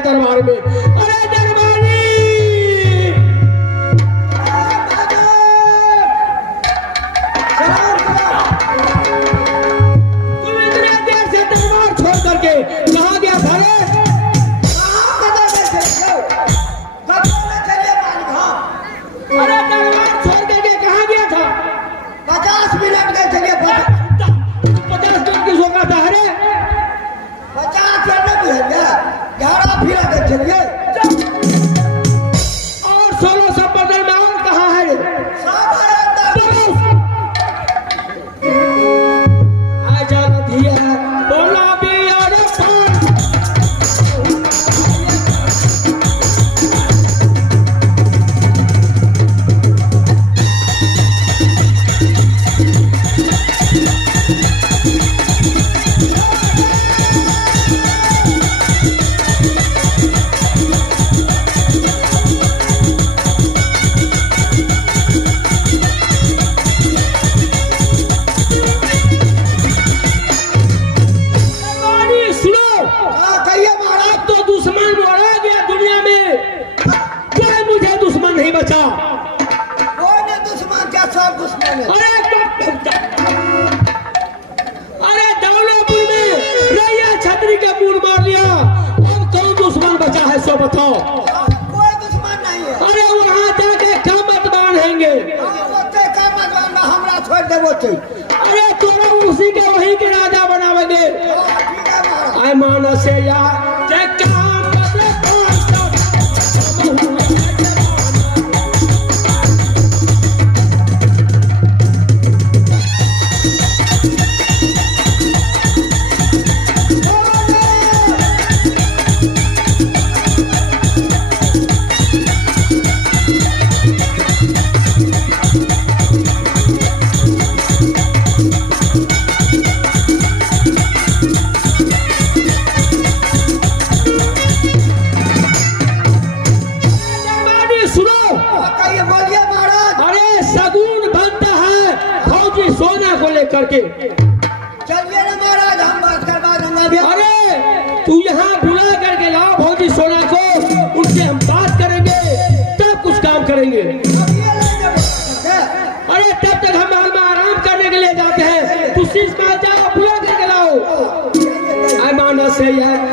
दरबार में। अरे दरबारी तुम इतने देर से दरबार छोड़ करके कहाँ गया था रे? अरे दरबार छोड़ करके कहाँ गया था? 50 मिनट गए चलिए। 50 मिनट की सो था अरे 50 मिनट भी है क्या? 11 फिर आगे चलिए। और 1600 पटल में और कहाँ है रे? आ जाना दिया बोला भी अरे बचा। कोई नहीं दुश्मन क्या, सब दुश्मन है। अरे दौलापुर में रैया छतरी का मूड मार लिया, अब कौन दुश्मन बचा है सो बताओ। कोई दुश्मन नहीं है। अरे वहां जाके कमत बांधेंगे। हमरा छोड़ देवो थे अरे तोरा उसी के वही के राजा बनावेंगे ठीक है महाराज आय मानस या जय काम बदले कहिए बोलिए महाराज अरे सगुन बनता है फौजी सोना को लेकर के चलिए ना महाराज हम बात करवा देंगे अरे तू यहाँ बुला करके लाओ फौजी सोना को उनसे हम बात करेंगे तब कुछ काम करेंगे अरे तब तक हम महल में आराम करने के लिए जाते हैं तू शीश में जाओ बुला करके लाओ आय मानस है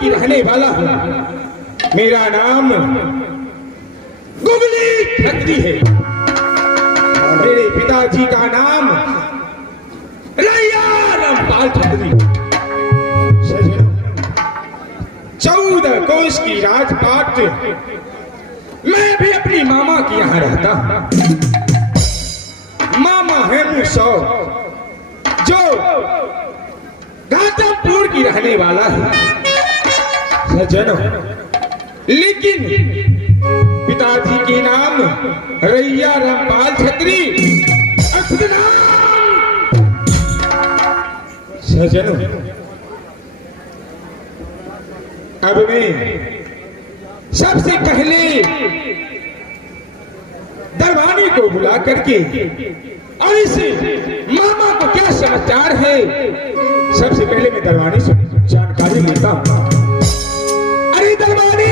की रहने वाला हूँ। मेरा नाम गुगली खत्री है। मेरे पिताजी का नाम रैया रामपाल खत्री। 14 कोस की राजपाट मैं भी अपनी मामा के यहाँ रहता हूँ। मामा है मुसौ जो घाटमपुर की रहने वाला है। सज्जनों, लेकिन पिताजी के नाम रैया रामपाल छत्री। सज्जनों, अब मैं सबसे पहले दरबानी को बुला करके और इस मामा को क्या समाचार है, सबसे पहले मैं दरबानी से जानकारी लेता हूं। अरे दरबानी,